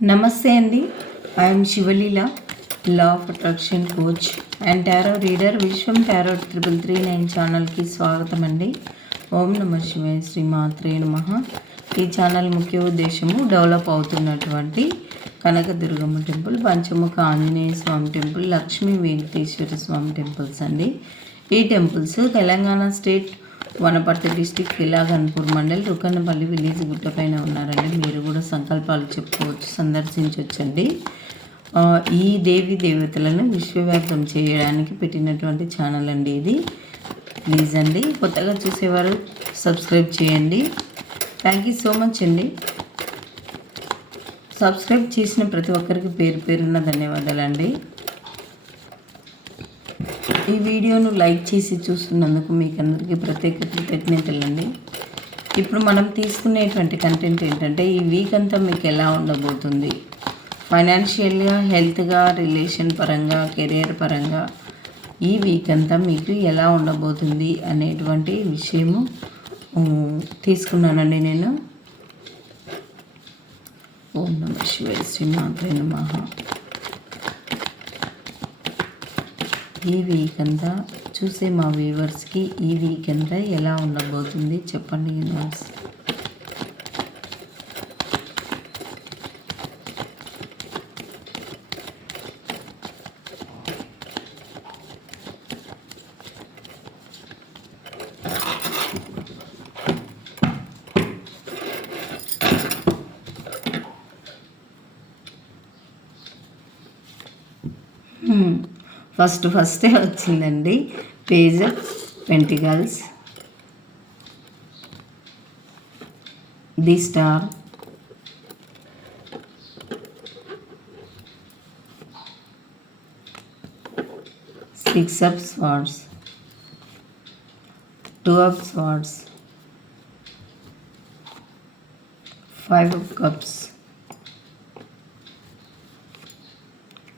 నమస్తే అండి. I'm Sivaleela law of attraction coach and tarot reader Vishwam tarot triple three nine ఛానల్కి స్వాగతం అండి. ఓం నమ శివే శ్రీ మాత్రే నమ. ఈ ఛానల్ ముఖ్య ఉద్దేశము డెవలప్ అవుతున్నటువంటి Kanakadurgamma temple Panchamukha Anjaneya Swamy temple Lakshmi Venkateswara Swamy temples అండి. ఈ temples Telangana state Wanaparthy district Kilaganpur mandal Rukannapalli village గుట్టపైన ఉన్నారండి. మీరు కూడా సంకల్పాలు చెప్పుకోవచ్చు సందర్శించవచ్చండి ఈ దేవి దేవతలను విశ్వవ్యాప్తం చేయడానికి పెట్టినటువంటి ఛానల్ అండి ఇది. ప్లీజ్ అండి కొత్తగా చూసేవారు సబ్స్క్రైబ్ చేయండి. థ్యాంక్ యూ సో మచ్ అండి. సబ్స్క్రైబ్ చేసిన ప్రతి ఒక్కరికి పేరు పేరున్న ధన్యవాదాలండి. ఈ వీడియోను లైక్ చేసి చూస్తున్నందుకు మీకు అందరికీ ప్రత్యేక కృతజ్ఞతలండి. ఇప్పుడు మనం తీసుకునేటువంటి కంటెంట్ ఏంటంటే ఈ వీక్ అంతా మీకు ఎలా ఉండబోతుంది? ఫైనాన్షియల్గా హెల్త్గా రిలేషన్ పరంగా కెరీర్ పరంగా ఈ వీక్ అంతా మీకు ఎలా ఉండబోతుంది అనేటువంటి విషయము తీసుకున్నానండి నేను. ఓం నమ శివాయ శ్రీమాత్రే నమః. ఈ వీక్ అంతా చూసే మా వ్యూవర్స్కి ఈ వీక్ ఎలా ఉండబోతుంది చెప్పండి యూనివర్స్ ఫస్ట్ ఫస్టే వచ్చిందండి. Page pentacles. The star. Six of swords. Two of swords. Five of cups.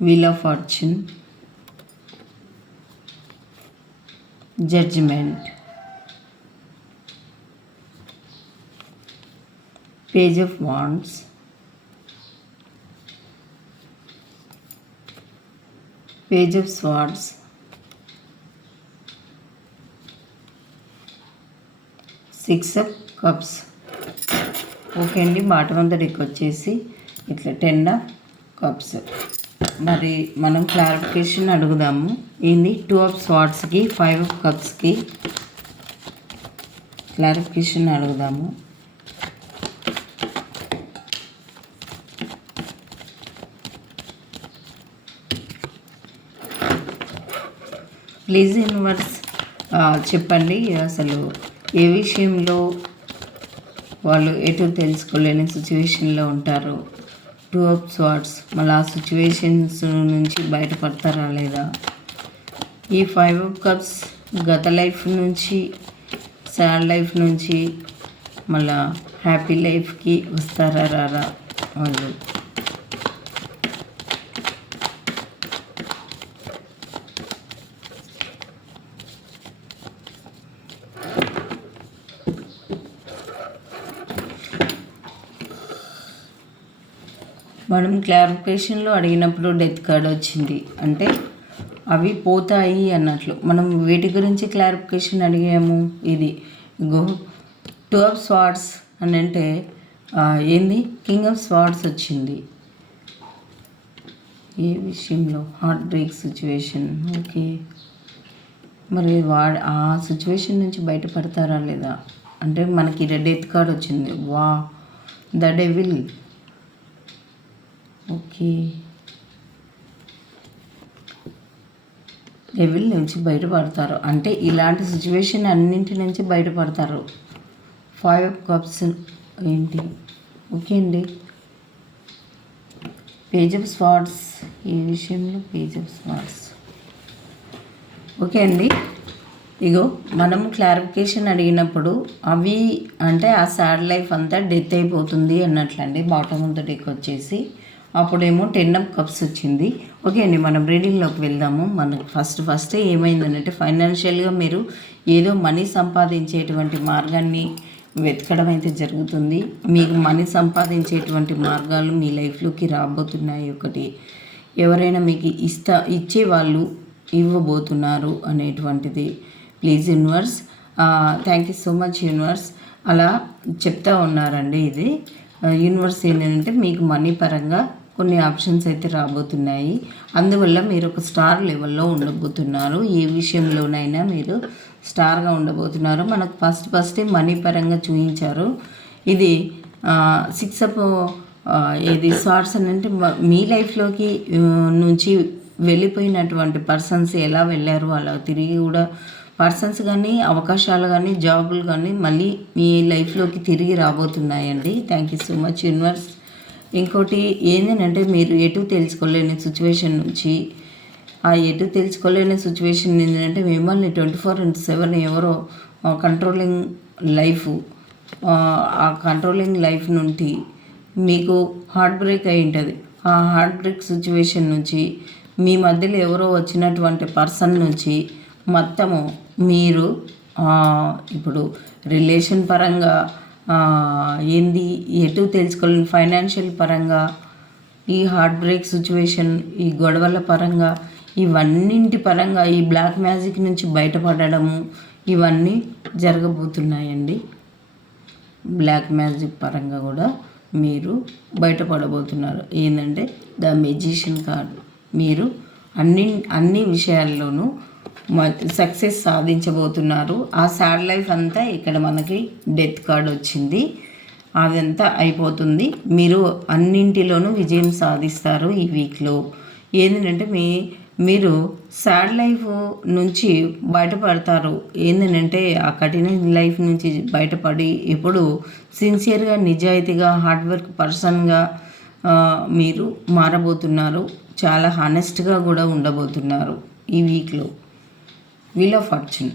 Wheel of fortune. Judgement page of wands page of swords six of cups okay అండి బాటమంతా డెక్ వచ్చేసి ఇట్లా ten of cups మరి మనం clarification అడుగుదాము. ఏంది? Two of స్వాట్స్కి five of కప్స్కి క్లారిఫికేషన్ అడుగుదాము. ప్లీజ్ యూనివర్స్ చెప్పండి. అసలు ఏ విషయంలో వాళ్ళు ఎటు తెలుసుకోలేని సిచ్యువేషన్లో ఉంటారు? టూ ఆఫ్ స్వార్డ్స్ మళ్ళీ ఆ సిచ్యువేషన్స్ నుంచి బయటపడతారా లేదా? ఈ ఫైవ్ ఆఫ్ కప్స్ గత లైఫ్ నుంచి సాడ్ లైఫ్ నుంచి మళ్ళా హ్యాపీ లైఫ్కి వస్తారా రారా? వాళ్ళు మనం క్లారిఫికేషన్లో అడిగినప్పుడు డెత్ కార్డ్ వచ్చింది. అంటే అవి పోతాయి అన్నట్లు. మనం వీటి గురించి క్లారిఫికేషన్ అడిగాము. ఇది గో టూ ఆఫ్ స్వార్డ్స్ అని అంటే ఏంది? కింగ్ ఆఫ్ స్వార్డ్స్ వచ్చింది. ఏ విషయంలో? Heart break situation okay. మరి వా ఆ సిచ్యువేషన్ నుంచి బయటపడతారా లేదా? అంటే మనకి డెత్ కార్డ్ వచ్చింది. వా ద డెవిల్ ఓకే. డెవిల్ నుంచి బయటపడతారు? అంటే ఇలాంటి సిచ్యువేషన్ అన్నింటి నుంచి బయటపడతారు. ఫైవ్ కప్స్ ఏంటి? ఓకే అండి. పేజ్ ఆఫ్ స్వాట్స్ ఈ విషయంలో పేజ్ ఆఫ్ స్వాట్స్ ఓకే అండి. ఇగో మనం క్లారిఫికేషన్ అడిగినప్పుడు అవి అంటే ఆ సాడ్ లైఫ్ అంతా డెత్ అయిపోతుంది అన్నట్లండి. బాటమ్ అంతా డెక్ వచ్చేసి అప్పుడేమో టెన్ అప్ కప్స్ వచ్చింది. ఓకే అండి మనం రీడింగ్లోకి వెళ్దాము. మనకు ఫస్ట్ ఫస్ట్ ఏమైందనంటే ఫైనాన్షియల్గా మీరు ఏదో మనీ సంపాదించేటువంటి మార్గాన్ని వెతకడం అయితే జరుగుతుంది. మీకు మనీ సంపాదించేటువంటి మార్గాలు మీ లైఫ్లోకి రాబోతున్నాయి. ఒకటి ఎవరైనా మీకు ఇస్తా ఇచ్చే వాళ్ళు ఇవ్వబోతున్నారు అనేటువంటిది. Please universe thank you so much universe. అలా చెప్తా ఉన్నారండి ఇది. యూనివర్స్ ఏంటంటే మీకు మనీ పరంగా కొన్ని ఆప్షన్స్ అయితే రాబోతున్నాయి. అందువల్ల మీరు ఒక స్టార్ లెవెల్లో ఉండబోతున్నారు. ఏ విషయంలోనైనా మీరు స్టార్గా ఉండబోతున్నారు. మనకు ఫస్ట్ ఫస్ట్ మనీ పరంగా చూపించారు. ఇది సిక్స్ అప్ ఇది షార్ట్స్ అని అంటే మీ లైఫ్లోకి నుంచి వెళ్ళిపోయినటువంటి పర్సన్స్ ఎలా వెళ్ళారు? అలా తిరిగి కూడా పర్సన్స్ కానీ అవకాశాలు కానీ జాబులు కానీ మళ్ళీ మీ లైఫ్లోకి తిరిగి రాబోతున్నాయండి. Thank you so much universe ఇంకోటి ఏంటంటే మీరు ఎటు తెలుసుకోలేని సిచ్యువేషన్ నుంచి ఆ ఎటు తెలుసుకోలేని సిచ్యువేషన్ ఏంటంటే మిమ్మల్ని ట్వంటీ ఫోర్ ఇంటూ సెవెన్ ఎవరో కంట్రోలింగ్ లైఫ్ ఆ కంట్రోలింగ్ లైఫ్ నుండి మీకు హార్ట్ బ్రేక్ అయి ఉంటుంది ఆ హార్ట్ బ్రేక్ సిచ్యువేషన్ నుంచి మీ మధ్యలో ఎవరో వచ్చినటువంటి పర్సన్ నుంచి మొత్తము మీరు ఇప్పుడు రిలేషన్ పరంగా ఏంది ఎటు తెలుసుకోలేని ఫైనాన్షియల్ పరంగా ఈ హార్ట్ బ్రేక్ సిచ్యువేషన్ ఈ గొడవల పరంగా ఇవన్నింటి పరంగా ఈ బ్లాక్ మ్యాజిక్ నుంచి బయటపడడము ఇవన్నీ జరగబోతున్నాయండి. బ్లాక్ మ్యాజిక్ పరంగా కూడా మీరు బయటపడబోతున్నారు. ఏంటంటే ద మెజిషియన్ కార్డ్ మీరు అన్ని అన్ని విషయాల్లోనూ సక్సెస్ సాధించబోతున్నారు. ఆ సాడ్ లైఫ్ అంతా ఇక్కడ మనకి డెత్ కార్డ్ వచ్చింది. అదంతా అయిపోతుంది. మీరు అన్నింటిలోనూ విజయం సాధిస్తారు ఈ వీక్లో ఏంటంటే మీ మీరు సాడ్ లైఫ్ నుంచి బయటపడతారు. ఏంటంటే ఆ కఠిన లైఫ్ నుంచి బయటపడి ఎప్పుడు సిన్సియర్గా నిజాయితీగా హార్డ్ వర్క్ పర్సన్గా మీరు మారబోతున్నారు. చాలా హానెస్ట్గా కూడా ఉండబోతున్నారు ఈ వీక్లో వీల్ ఆఫ్ ఫార్చ్యూన్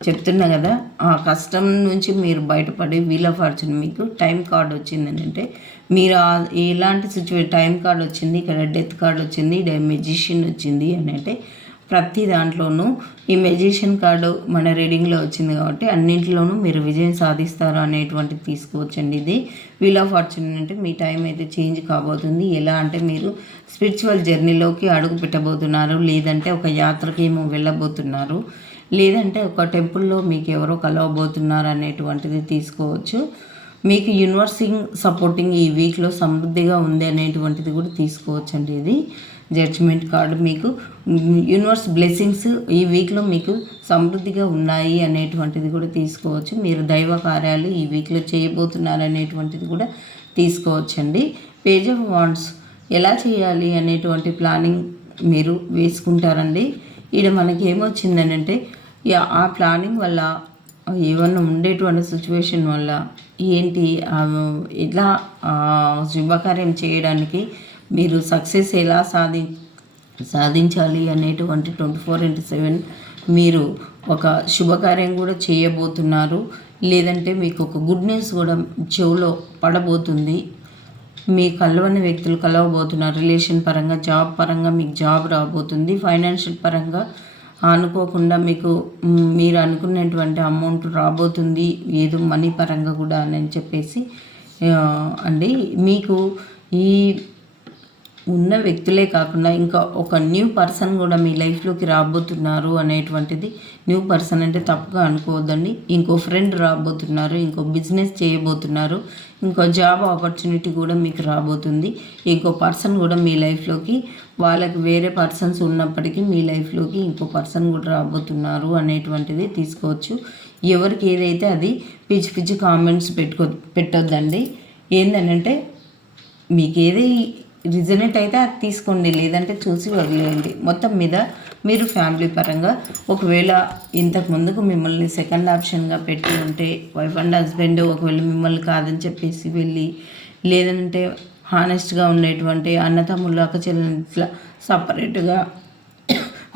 చెప్తున్నా కదా ఆ కష్టం నుంచి మీరు బయటపడి వీల్ ఆఫ్ ఫార్చ్యూన్ మీకు టైం కార్డ్ వచ్చింది అంటే మీరు ఎలాంటి సిచ్యువే టైం కార్డ్ వచ్చింది ఇక్కడ డెత్ కార్డ్ వచ్చింది ఇక్కడ మెజిషియన్ వచ్చింది అని అంటే ప్రతి దాంట్లోనూ ఈ మెజిషియన్ కార్డు మన రీడింగ్లో వచ్చింది కాబట్టి అన్నింటిలోనూ మీరు విజయం సాధిస్తారు అనేటువంటిది తీసుకోవచ్చండి ఇది. వీల్ ఆఫ్ ఫార్చ్యూన్ అంటే మీ టైం అయితే చేంజ్ కాబోతుంది. ఎలా అంటే మీరు స్పిరిచువల్ జర్నీలోకి అడుగు పెట్టబోతున్నారు లేదంటే ఒక యాత్రకి ఏమో వెళ్ళబోతున్నారు లేదంటే ఒక టెంపుల్లో మీకు ఎవరో కలవబోతున్నారు అనేటువంటిది తీసుకోవచ్చు. మీకు యూనివర్సింగ్ సపోర్టింగ్ ఈ వీక్లో సమృద్ధిగా ఉంది అనేటువంటిది కూడా తీసుకోవచ్చండి ఇది. జడ్జిమెంట్ కార్డు మీకు. యూనివర్స్ బ్లెస్సింగ్స్ ఈ వీక్లో మీకు సమృద్ధిగా ఉన్నాయి అనేటువంటిది కూడా తీసుకోవచ్చు. మీరు దైవ కార్యాలు ఈ వీక్లో చేయబోతున్నారు అనేటువంటిది కూడా తీసుకోవచ్చండి. పేజ్ ఆఫ్ వాండ్స్ ఎలా చేయాలి అనేటువంటి ప్లానింగ్ మీరు వేసుకుంటారండి. ఇక్కడ మనకి ఏమొచ్చిందని అంటే ఆ ప్లానింగ్ వల్ల ఏమన్నా ఉండేటువంటి సిచ్యువేషన్ వల్ల ఏంటి? ఆ, ఎలా శుభకార్యం చేయడానికి మీరు సక్సెస్ ఎలా సాధి సాధించాలి అనేటువంటి ట్వంటీ ఫోర్ ఇంటూ సెవెన్ మీరు ఒక శుభకార్యం కూడా చేయబోతున్నారు. లేదంటే మీకు ఒక గుడ్ న్యూస్ కూడా చెవులో పడబోతుంది. మీ కలవని వ్యక్తులు కలవబోతున్నారు. రిలేషన్ పరంగా జాబ్ పరంగా మీకు జాబ్ రాబోతుంది. ఫైనాన్షియల్ పరంగా అనుకోకుండా మీకు మీరు అనుకున్నటువంటి అమౌంట్ రాబోతుంది. ఏదో మనీ పరంగా కూడా అని చెప్పేసి అండి. మీకు ఈ ఉన్న వ్యక్తులే కాకుండా ఇంకా ఒక న్యూ పర్సన్ కూడా మీ లైఫ్లోకి రాబోతున్నారు అనేటువంటిది న్యూ పర్సన్ అంటే తప్పుగా అనుకోవద్దండి. ఇంకో ఫ్రెండ్ రాబోతున్నారు ఇంకో బిజినెస్ చేయబోతున్నారు ఇంకో జాబ్ ఆపర్చునిటీ కూడా మీకు రాబోతుంది. ఇంకో పర్సన్ కూడా మీ లైఫ్లోకి వాళ్ళకి వేరే పర్సన్స్ ఉన్నప్పటికీ మీ లైఫ్లోకి ఇంకో పర్సన్ కూడా రాబోతున్నారు అనేటువంటిది తీసుకోవచ్చు. ఎవరికి ఏదైతే అది పిచ్చి పిచ్చి కామెంట్స్ పెట్టుకో పెట్టొద్దండి. ఏంటంటే మీకు ఏది రిజనేట్ అయితే అది తీసుకోండి లేదంటే చూసి వదిలేయండి. మొత్తం మీద మీరు ఫ్యామిలీ పరంగా ఒకవేళ ఇంతకు ముందుకు మిమ్మల్ని సెకండ్ ఆప్షన్గా పెట్టి ఉంటే వైఫ్ అండ్ హస్బెండ్ ఒకవేళ మిమ్మల్ని కాదని చెప్పేసి వెళ్ళి లేదంటే హానెస్ట్గా ఉండేటువంటి అన్నతమ్ముళ్ళు అక్కచెల్లెలు సపరేట్గా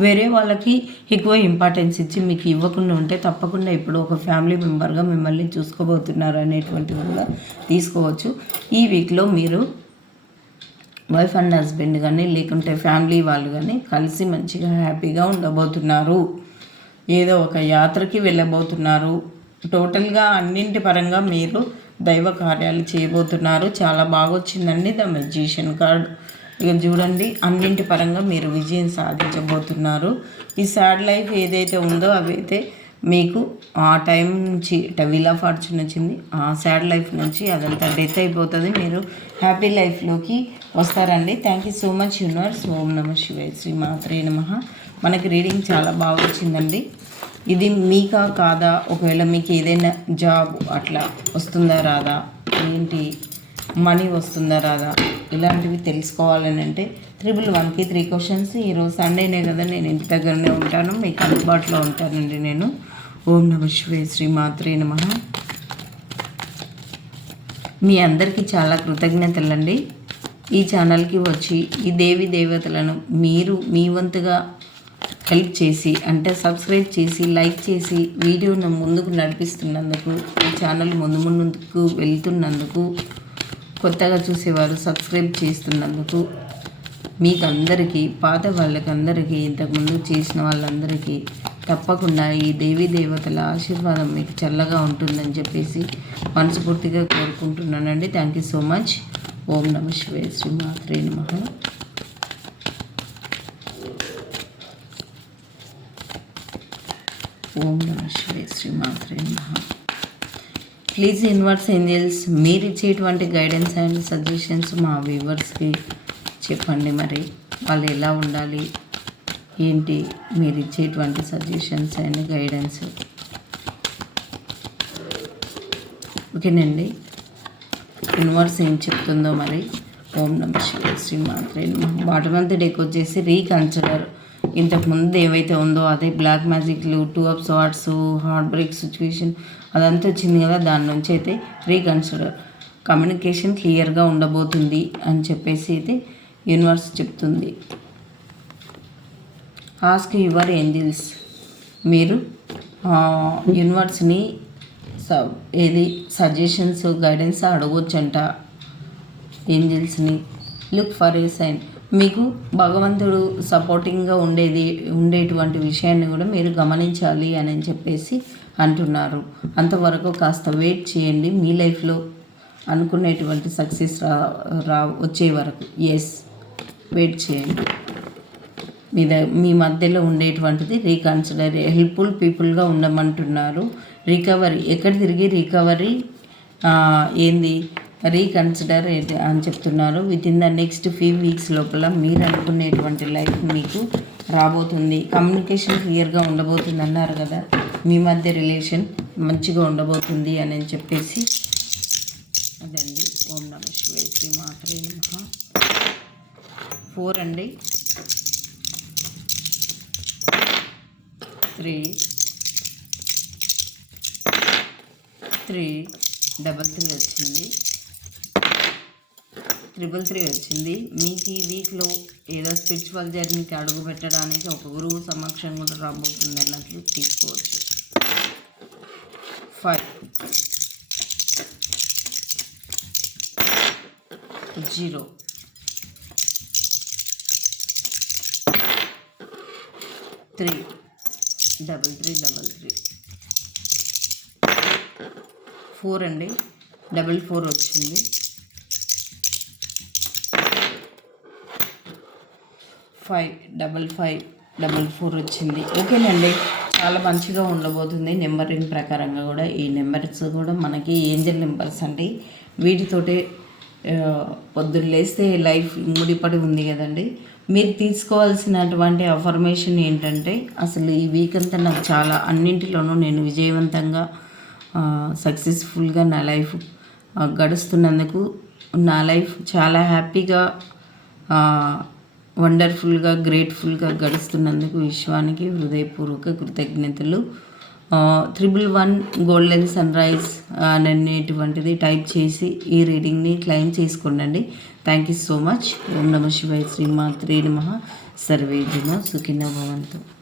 వేరే వాళ్ళకి ఎక్కువ ఇంపార్టెన్స్ ఇచ్చి మీకు ఇవ్వకుండా ఉంటే తప్పకుండా ఇప్పుడు ఒక ఫ్యామిలీ మెంబర్గా మిమ్మల్ని చూసుకోబోతున్నారు అనేటువంటిది కూడా తీసుకోవచ్చు. ఈ వీక్లో మీరు వైఫ్ అండ్ హస్బెండ్ కానీ లేకుంటే ఫ్యామిలీ వాళ్ళు కానీ కలిసి మంచిగా హ్యాపీగా ఉండబోతున్నారు. ఏదో ఒక యాత్రకి వెళ్ళబోతున్నారు. టోటల్గా అన్నింటి పరంగా మీరు దైవ కార్యాలు చేయబోతున్నారు. చాలా బాగా వచ్చిందండి ద మెజిషియన్ కార్డ్. ఇక చూడండి అన్నింటి పరంగా మీరు విజయం సాధించబోతున్నారు. ఈ సాడ్ లైఫ్ ఏదైతే ఉందో అవైతే మీకు ఆ టైం నుంచి వీల్ ఆఫ్ ఫార్చ్యూన్ వచ్చింది ఆ సాడ్ లైఫ్ నుంచి అదంతా డెత్ అయిపోతుంది. మీరు హ్యాపీ లైఫ్లోకి వస్తారండి. Thank you so much universe ఓం నమ శివాయ శ్రీ మాత్రే నమ. మనకి రీడింగ్ చాలా బాగా వచ్చిందండి. ఇది మీకా కాదా? ఒకవేళ మీకు ఏదైనా జాబ్ అట్లా వస్తుందా రాదా? ఏంటి? మనీ వస్తుందా రాదా? ఇలాంటివి తెలుసుకోవాలని అంటే త్రిబుల్ వన్కి త్రీ క్వశ్చన్స్ ఈరోజు సండేనే కదా నేను ఇంటి దగ్గరనే ఉంటాను. మీకు అందుబాటులో ఉంటానండి నేను. ఓం నమ శివే శ్రీ మాత్రే నమ. మీ అందరికీ చాలా కృతజ్ఞతలండి. ఈ ఛానల్కి వచ్చి ఈ దేవి దేవతలను మీరు మీ వంతుగా హెల్ప్ చేసి అంటే సబ్స్క్రైబ్ చేసి లైక్ చేసి వీడియోను ముందుకు నడిపిస్తున్నందుకు ఈ ఛానల్ ముందు ముందుకు వెళ్తున్నందుకు కొత్తగా చూసేవారు సబ్స్క్రైబ్ చేస్తున్నందుకు మీకు అందరికీ పాత వాళ్ళకి అందరికీ ఇంతకుముందు చేసిన వాళ్ళందరికీ తప్పకుండా ఈ దేవీ దేవతల ఆశీర్వాదం మీకు చల్లగా ఉంటుందని చెప్పేసి మనస్ఫూర్తిగా కోరుకుంటున్నానండి. థ్యాంక్ యూ సో మచ్ ఓం నమ శివే శ్రీమాత్రే నమ. ఓం నమ శివే శ్రీమాత్రే నమ. ప్లీజ్ ఇన్వర్స్ ఏంజల్స్ మీరు ఇచ్చేటువంటి గైడెన్స్ అండ్ సజెషన్స్ మా వ్యూవర్స్కి చెప్పండి మరి. వాళ్ళు ఎలా ఉండాలి? ఏంటి? మీరు ఇచ్చేటువంటి సజెషన్స్ అండ్ గైడెన్స్ ఓకేనండి యూనివర్స్ ఏం చెప్తుందో మరి? ఓం నమ శివ శ్రీ మాత్రే బాటమ్ అంతా డెకోర్ చేసి రీకన్సిడర్ ఇంతకుముందు ఏవైతే ఉందో అదే black మ్యాజిక్లు two of swords heart break situation అదంతా వచ్చింది కదా దాని నుంచి అయితే రీకన్సిడర్ కమ్యూనికేషన్ క్లియర్గా ఉండబోతుంది అని చెప్పేసి అయితే యూనివర్స్ చెప్తుంది. Ask your angels. మీరు యూనివర్స్ని ఏది? సజెషన్స్ గైడెన్స్ అడగొచ్చంట ఏంజిల్స్ని. Look for a sign. మీకు భగవంతుడు సపోర్టింగ్గా ఉండేది ఉండేటువంటి విషయాన్ని కూడా మీరు గమనించాలి అని చెప్పేసి అంటున్నారు. అంతవరకు కాస్త వెయిట్ చేయండి. మీ లైఫ్లో అనుకునేటువంటి సక్సెస్ రా రా వచ్చే వరకు. ఎస్ వెయిట్ చేయండి. మీ ద మీ మధ్యలో ఉండేటువంటిది రీకన్సిడర్ హెల్ప్ఫుల్ పీపుల్గా ఉండమంటున్నారు. రికవరీ ఎక్కడ తిరిగి రికవరీ ఏంది రీకన్సిడర్ అని చెప్తున్నారు. Within the next few weeks లోపల మీరు అనుకునేటువంటి లైఫ్ మీకు రాబోతుంది. కమ్యూనికేషన్ క్లియర్గా ఉండబోతుంది అన్నారు కదా. మీ మధ్య రిలేషన్ మంచిగా ఉండబోతుంది అని చెప్పేసి అదండి. ఓం నమ శివాయ. శ్రీ మాత్రే ఫోర్ అండి. త్రీ త్రీ డబల్ త్రీ వచ్చింది. త్రిబుల్ త్రీ వచ్చింది. మీకు ఈ వీక్లో ఏదో స్పిరిచువల్ జర్నీకి అడుగు పెట్టడానికి ఒక గురువు సమక్షం కూడా రాబోతుంది అన్నట్లు తీసుకోవచ్చు. Five zero. Three double three double three. Four అండి. డబల్ ఫోర్ వచ్చింది. Five double five double four వచ్చింది. ఓకేనండి. చాలా మంచిగా ఉండబోతుంది నెంబరింగ్ ప్రకారంగా కూడా. ఈ నెంబర్స్ కూడా మనకి ఏంజల్ నెంబర్స్ అండి. వీటితోటే పొద్దున్న లేస్తే లైఫ్ ముడిపడి ఉంది కదండి. మీరు తీసుకోవాల్సినటువంటి అఫర్మేషన్ ఏంటంటే అసలు ఈ వీక్ అంతా నాకు చాలా అన్నింటిలోనూ నేను విజయవంతంగా సక్సెస్ఫుల్గా నా లైఫ్ గడుస్తున్నందుకు నా లైఫ్ చాలా హ్యాపీగా వండర్ఫుల్గా గ్రేట్ఫుల్గా గడుస్తున్నందుకు విశ్వానికి హృదయపూర్వక కృతజ్ఞతలు. Triple one golden sun rise అనేటువంటిది టైప్ చేసి ఈ రీడింగ్ని క్లైమ్ చేసుకోండి థ్యాంక్ యూ సో మచ్ ఓం నమ శివాయ శ్రీమాత్రే నమ. సర్వే జన సుఖిన భవంతు.